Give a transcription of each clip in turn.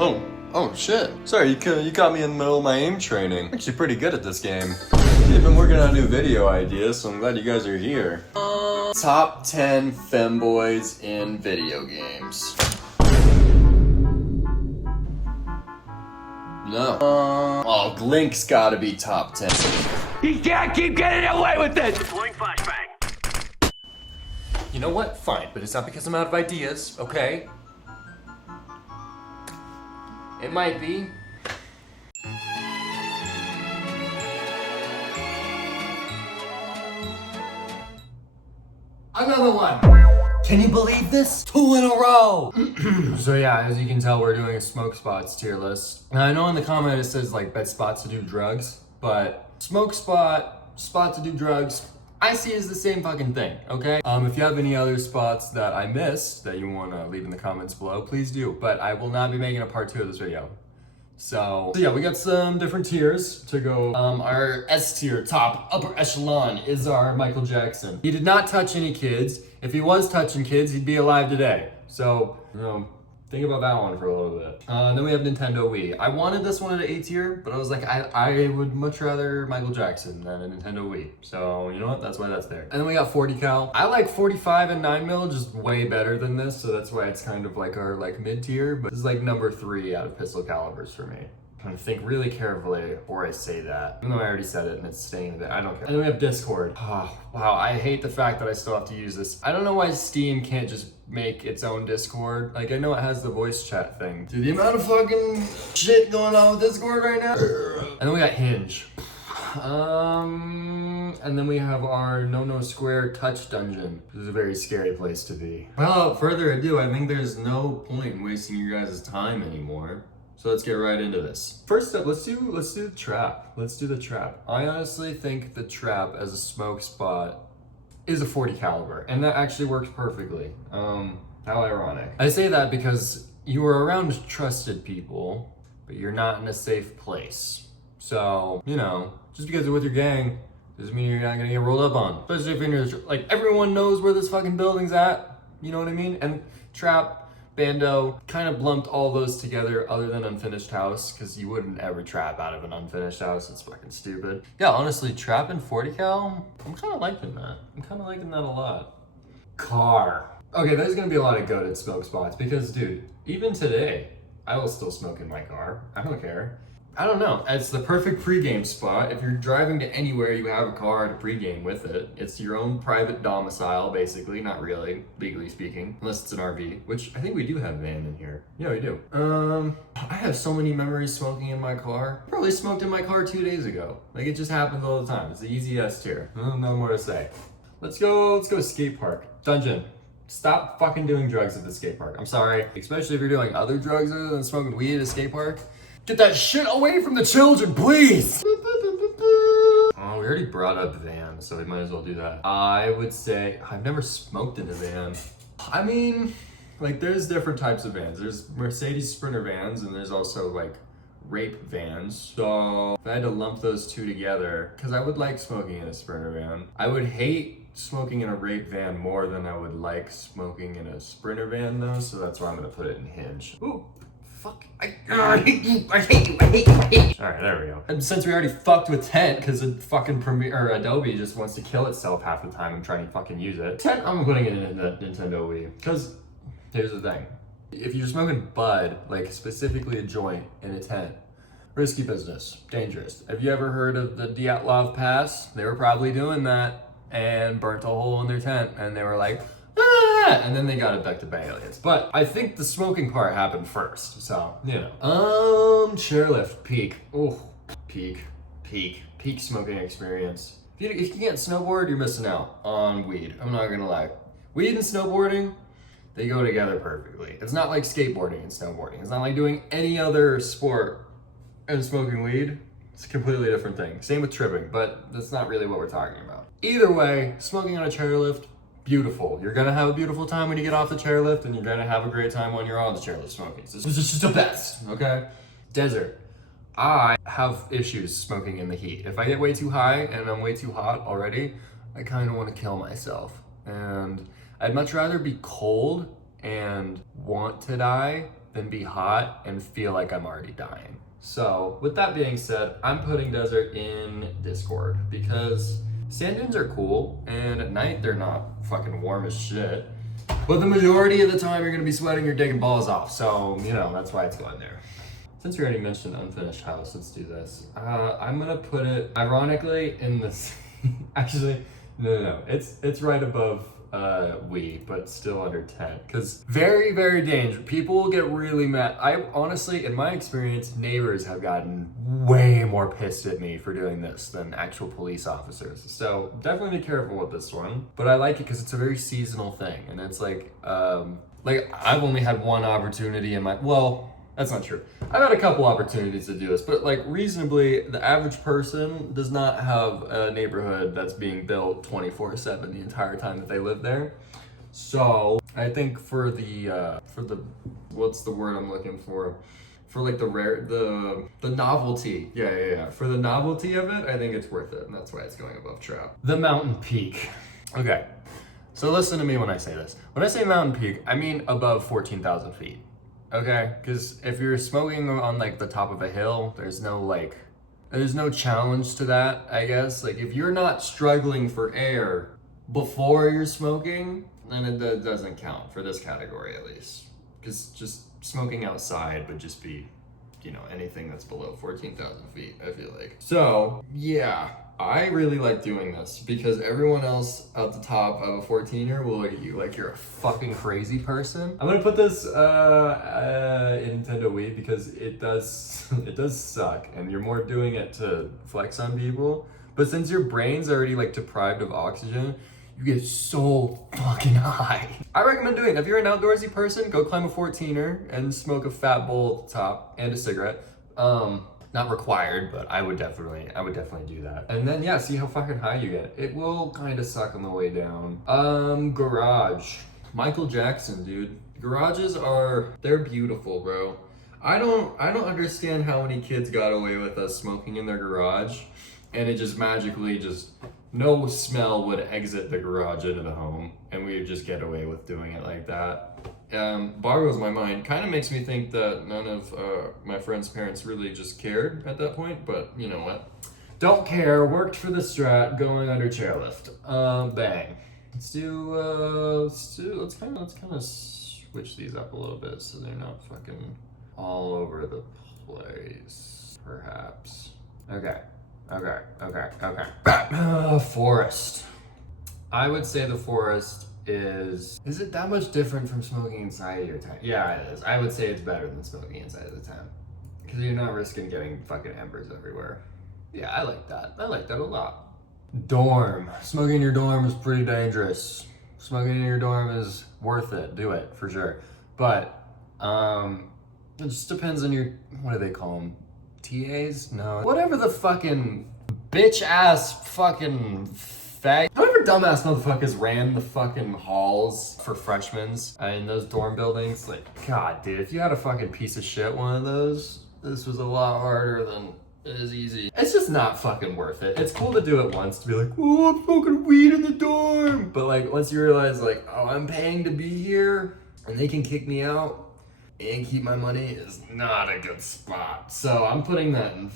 Oh shit. Sorry, you caught me in the middle of my aim training. I'm actually pretty good at this game. I've been working on new video ideas, so I'm glad you guys are here. Top 10 femboys in video games. No. Oh, Glink's gotta be top 10. You can't keep getting away with this! Deploying flashbang. You know what? Fine, but it's not because I'm out of ideas, okay? It might be. Another one! Can you believe this? 2 in a row! So yeah, as you can tell, we're doing a smoke spots tier list. Now I know in the comment it says like best spots to do drugs, but smoke spot to do drugs, I see as the same fucking thing, okay? If you have any other spots that I missed that you wanna leave in the comments below, please do, but I will not be making a part 2 of this video. So yeah, we got some different tiers to go. Our S tier, top, upper echelon, is our Michael Jackson. He did not touch any kids. If he was touching kids, he'd be alive today. So, you know, think about that one for a little bit. Then we have Nintendo Wii. I wanted this one at an A tier, but I was like, I would much rather Michael Jackson than a Nintendo Wii. So, you know what? That's why that's there. And then we got 40 cal. I like 45 and 9mm just way better than this, so that's why it's kind of like our like mid tier, but this is like number 3 out of pistol calibers for me. I'm trying to think really carefully before I say that. Even though I already said it and it's staying there, I don't care. And then we have Discord. Oh, wow, I hate the fact that I still have to use this. I don't know why Steam can't just make its own Discord. Like, I know it has the voice chat thing. Dude, the amount of fucking shit going on with Discord right now. And then we got Hinge. And then we have our No Square Touch Dungeon. This is a very scary place to be. Without further ado, I think there's no point in wasting your guys' time anymore. So let's get right into this. First up, let's do the trap. Let's do the trap. I honestly think the trap as a smoke spot is a 40 caliber, and that actually works perfectly. How ironic. I say that because you are around trusted people, but you're not in a safe place. So, you know, just because you're with your gang doesn't mean you're not gonna get rolled up on. Especially if you're in like, everyone knows where this fucking building's at. You know what I mean? And trap, Bando, kind of lumped all those together other than Unfinished House, because you wouldn't ever trap out of an unfinished house. It's fucking stupid. Yeah, honestly, trap in 40 cal, I'm kind of liking that. I'm kind of liking that a lot. Car. Okay, there's gonna be a lot of goated smoke spots because, dude, even today, I will still smoke in my car. I don't care. I don't know. It's the perfect pregame spot. If you're driving to anywhere, you have a car to pregame with it. It's your own private domicile, basically. Not really, legally speaking, unless it's an RV, which I think we do have a van in here. Yeah, we do. I have so many memories smoking in my car. Probably smoked in my car 2 days ago. Like, it just happens all the time. It's the easy S tier. No more to say. Let's go skate park. Dungeon. Stop fucking doing drugs at the skate park. I'm sorry. Especially if you're doing other drugs other than smoking weed at a skate park. Get that shit away from the children, please! Oh, we already brought up van, so we might as well do that. I would say, I've never smoked in a van. I mean, like, there's different types of vans. There's Mercedes Sprinter vans, and there's also, like, rape vans. So, if I had to lump those two together, because I would like smoking in a Sprinter van. I would hate smoking in a rape van more than I would like smoking in a Sprinter van, though, so that's why I'm gonna put it in Hinge. Ooh. Fuck, I hate you. Alright, there we go. And since we already fucked with Tent, because fucking Adobe just wants to kill itself half the time I'm trying to fucking use it. Tent, I'm putting it in the Nintendo Wii. Because, here's the thing. If you're smoking bud, like specifically a joint in a tent, risky business, dangerous. Have you ever heard of the Dyatlov Pass? They were probably doing that and burnt a hole in their tent, and they were like, and then they got abducted by aliens. But I think the smoking part happened first, so, you know. Chairlift, peak. Oh, peak smoking experience. If you can't snowboard, you're missing out on weed. I'm not gonna lie. Weed and snowboarding, they go together perfectly. It's not like skateboarding and snowboarding. It's not like doing any other sport and smoking weed. It's a completely different thing. Same with tripping, but that's not really what we're talking about. Either way, smoking on a chairlift, beautiful. You're gonna have a beautiful time when you get off the chairlift, and you're gonna have a great time when you're on the chairlift smoking. This is just the best, okay? Desert. I have issues smoking in the heat. If I get way too high and I'm way too hot already, I kind of want to kill myself. And I'd much rather be cold and want to die than be hot and feel like I'm already dying. So with that being said, I'm putting desert in Discord because sand dunes are cool and at night they're not fucking warm as shit. But the majority of the time you're gonna be sweating your dick and balls off. So, you know, that's why it's going there. Since you already mentioned unfinished house, let's do this. I'm gonna put it, ironically, in this, actually, no. It's right above but still under 10. Because very, very dangerous. People will get really mad. I honestly, in my experience, neighbors have gotten way more pissed at me for doing this than actual police officers. So definitely be careful with this one. But I like it because it's a very seasonal thing. And it's like I've only had one opportunity in my, well, that's not true. I've had a couple opportunities to do this, but like reasonably, the average person does not have a neighborhood that's being built 24/7 the entire time that they live there. So I think for the what's the word I'm looking for? For like the novelty. Yeah. For the novelty of it, I think it's worth it, and that's why it's going above trap. The mountain peak. Okay. So listen to me when I say this. When I say mountain peak, I mean above 14,000 feet. Okay, because if you're smoking on like the top of a hill, there's no challenge to that, I guess. Like if you're not struggling for air before you're smoking, then it doesn't count for this category at least. Because just smoking outside would just be, you know, anything that's below 14,000 feet, I feel like. So yeah, I really like doing this because everyone else at the top of a 14er will look at you like you're a fucking crazy person. I'm gonna put this in Nintendo Wii because it does suck and you're more doing it to flex on people. But since your brain's already like deprived of oxygen, you get so fucking high. I recommend doing it. If you're an outdoorsy person, go climb a 14er and smoke a fat bowl at the top and a cigarette. Not required, but I would definitely do that. And then yeah, see how fucking high you get. It will kind of suck on the way down. Garage. Michael Jackson, dude. Garages they're beautiful, bro. I don't understand how many kids got away with us smoking in their garage and it just magically no smell would exit the garage into the home and we would just get away with doing it like that. Boggles my mind. Kind of makes me think that none of my friends' parents really just cared at that point, but you know what? Don't care. Worked for the strat. Going under chairlift. Bang. Let's kind of switch these up a little bit so they're not fucking all over the place. Perhaps. Okay. Forest. I would say the forest is it that much different from smoking inside your tent? Yeah, it is. I would say it's better than smoking inside of the tent because you're not risking getting fucking embers everywhere. Yeah, I like that. I like that a lot. Dorm. Smoking in your dorm is pretty dangerous. Smoking in your dorm is worth it. Do it for sure. But it just depends on your, what do they call them? TAs? No. Whatever the fucking bitch ass fucking fag. However dumbass motherfuckers ran the fucking halls for freshmen in those dorm buildings. Like, God, dude, if you had a fucking piece of shit one of those, this was a lot harder than it is easy. It's just not fucking worth it. It's cool to do it once to be like, oh, I'm smoking weed in the dorm. But like, once you realize like, oh, I'm paying to be here and they can kick me out and keep my money is not a good spot. So I'm putting that in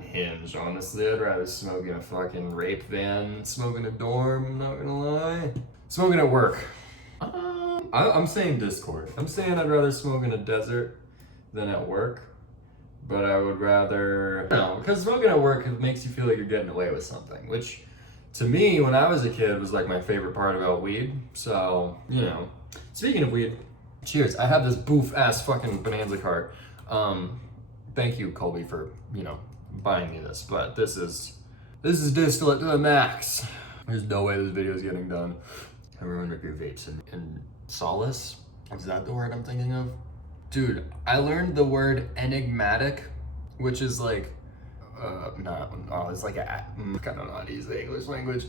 Hinge, honestly. I'd rather smoke in a fucking rape van, smoke in a dorm, not gonna lie. Smoking at work. I'm saying Discord. I'm saying I'd rather smoke in a desert than at work. But I would rather, because smoking at work, it makes you feel like you're getting away with something, which to me, when I was a kid, was like my favorite part about weed. So, you know, speaking of weed, cheers. I have this boof ass fucking Bonanza cart. Thank you, Colby, for, you know, buying me this, but this is distillate to the max. There's no way this video is getting done. Everyone rip your vapes in solace. Is that the word I'm thinking of? Dude, I learned the word enigmatic, which is like, it's like I don't know how to use the English language.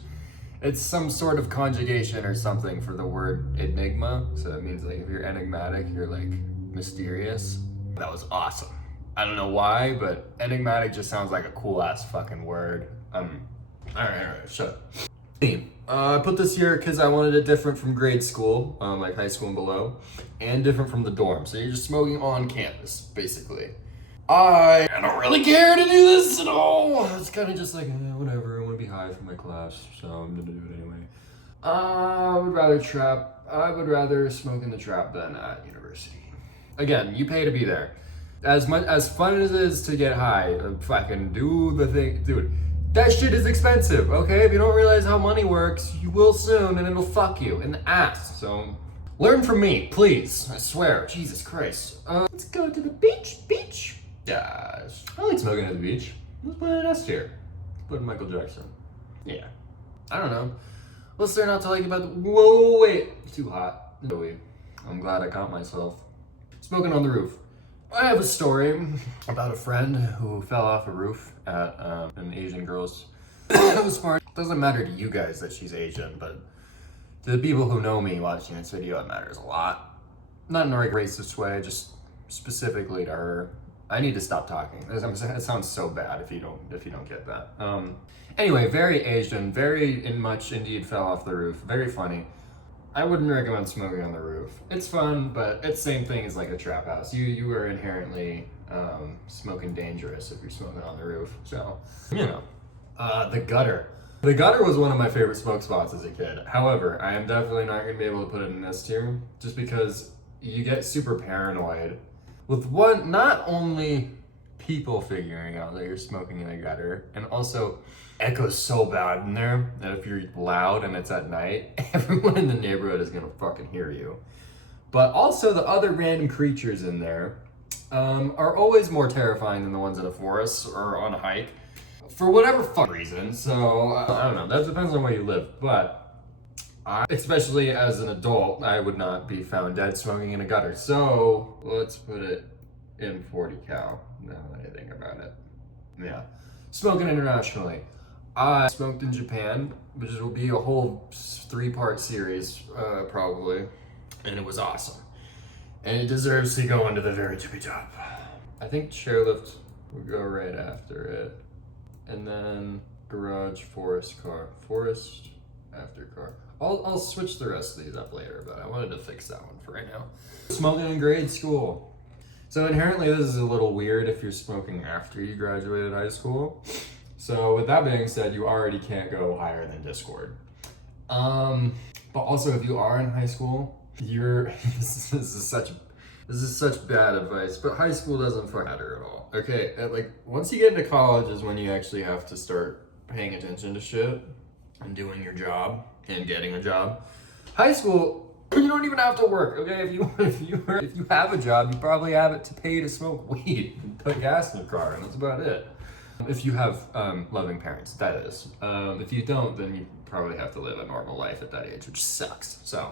It's some sort of conjugation or something for the word enigma. So it means like if you're enigmatic, you're like mysterious. That was awesome. I don't know why, but enigmatic just sounds like a cool ass fucking word. All right, shut up. I put this here because I wanted it different from grade school, like high school and below, and different from the dorm. So you're just smoking on campus, basically. I don't really care to do this at all. It's kind of just like, whatever, I want to be high for my class, so I'm gonna do it anyway. I would rather smoke in the trap than at university. Again, you pay to be there. As fun as it is to get high, fucking do the thing, dude. That shit is expensive, okay? If you don't realize how money works, you will soon, and it'll fuck you in the ass. So, learn from me, please. I swear. Jesus Christ. Let's go to the beach. Yes. I like smoking at the beach. Let's put an S here. Put Michael Jackson. Yeah. I don't know. What's there not to like about the... Whoa, wait. It's too hot. I'm glad I caught myself. Smoking on the roof. I have a story about a friend who fell off a roof at an Asian girl's house party. It doesn't matter to you guys that she's Asian, but to the people who know me watching this video, it matters a lot. Not in a racist way, just specifically to her. I need to stop talking. It sounds so bad if you don't get that. Anyway, very Asian, very much indeed fell off the roof. Very funny. I wouldn't recommend smoking on the roof. It's fun, but it's the same thing as like a trap house. You are inherently smoking dangerous if you're smoking on the roof. So, you know. The gutter. The gutter was one of my favorite smoke spots as a kid. However, I am definitely not going to be able to put it in this tier just because you get super paranoid with not only people figuring out that you're smoking in a gutter, and also echoes so bad in there that if you're loud and it's at night, everyone in the neighborhood is gonna fucking hear you. But also the other random creatures in there are always more terrifying than the ones in a forest or on a hike for whatever fuck reason. So I don't know, that depends on where you live. But especially as an adult, I would not be found dead smoking in a gutter. So let's put it in 40 cal, now that I think about it. Yeah, smoking internationally. I smoked in Japan, which will be a whole 3-part series, probably, and it was awesome. And it deserves to go into the very tippy top. I think chairlift would go right after it. And then garage, forest after car. I'll switch the rest of these up later, but I wanted to fix that one for right now. Smoking in grade school. So inherently this is a little weird if you're smoking after you graduated high school. So with that being said, you already can't go higher than Discord. But also if you are in high school, this is such bad advice, but high school doesn't fucking matter at all. Okay, like once you get into college is when you actually have to start paying attention to shit and doing your job and getting a job. High school, you don't even have to work, okay? If you have a job, you probably have it to pay to smoke weed and put gas in your car, and that's about it. If you have loving parents, that is. If you don't, then you probably have to live a normal life at that age, which sucks. So,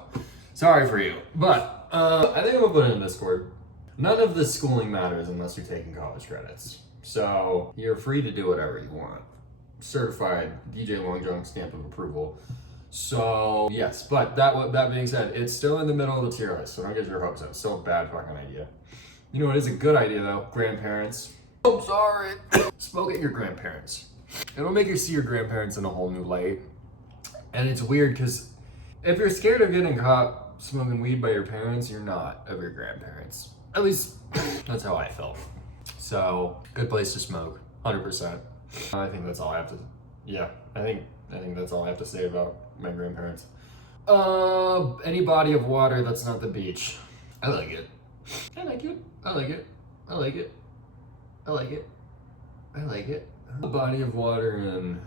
sorry for you. But I think I'm gonna put it in Discord. None of this schooling matters unless you're taking college credits. So you're free to do whatever you want. Certified DJ Long John stamp of approval. So yes, but that being said, it's still in the middle of the tier list, so don't get your hopes up. It's still a bad fucking idea. You know what is a good idea though? Grandparents. I'm sorry. Smoke at your grandparents. It'll make you see your grandparents in a whole new light. And it's weird because if you're scared of getting caught smoking weed by your parents, you're not of your grandparents. At least that's how I felt. So good place to smoke, 100%. I think that's all I have to. Yeah, I think that's all I have to say about my grandparents. Any body of water that's not the beach. I like it. I like it. I like it. I like it. I like it. I like it. A body of water in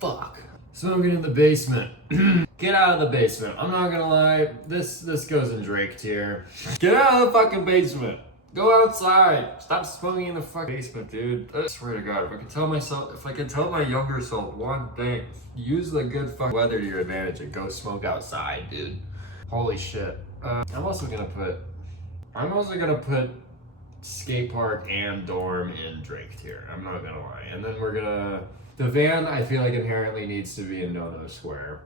fuck. Smoking in the basement. Get out of the basement. I'm not gonna lie, this goes in Drake tier. Get out of the fucking basement. Go outside. Stop smoking in the fucking basement, dude. I swear to God, if I could tell my younger self one thing, use the good fucking weather to your advantage and go smoke outside, dude. Holy shit. I'm also gonna put skate park and dorm in Drake tier. I'm not gonna lie. And then the van I feel like inherently needs to be in no square.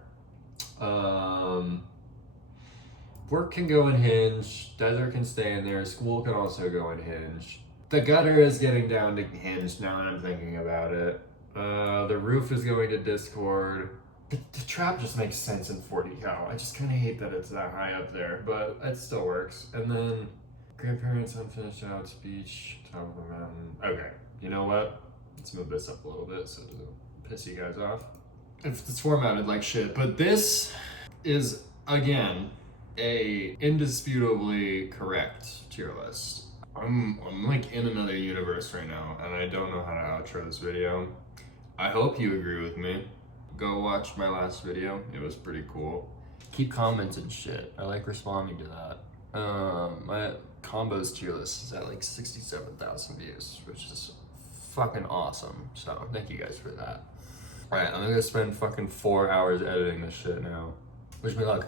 Work can go in Hinge, desert can stay in there, school can also go in Hinge. The gutter is getting down to Hinge now that I'm thinking about it. The roof is going to Discord. The trap just makes sense in 40 cal. I just kind of hate that it's that high up there, but it still works. And then grandparents, unfinished outs, beach, top of the mountain. Okay, you know what? Let's move this up a little bit so it doesn't piss you guys off. It's formatted like shit, but this is, again, a indisputably correct tier list. I'm like in another universe right now, and I don't know how to outro this video. I hope you agree with me. Go watch my last video. It was pretty cool. Keep commenting shit. I like responding to that. My combos tier list is at like 67,000 views, which is fucking awesome. So thank you guys for that. Alright, I'm gonna spend fucking 4 hours editing this shit now. Wish me luck.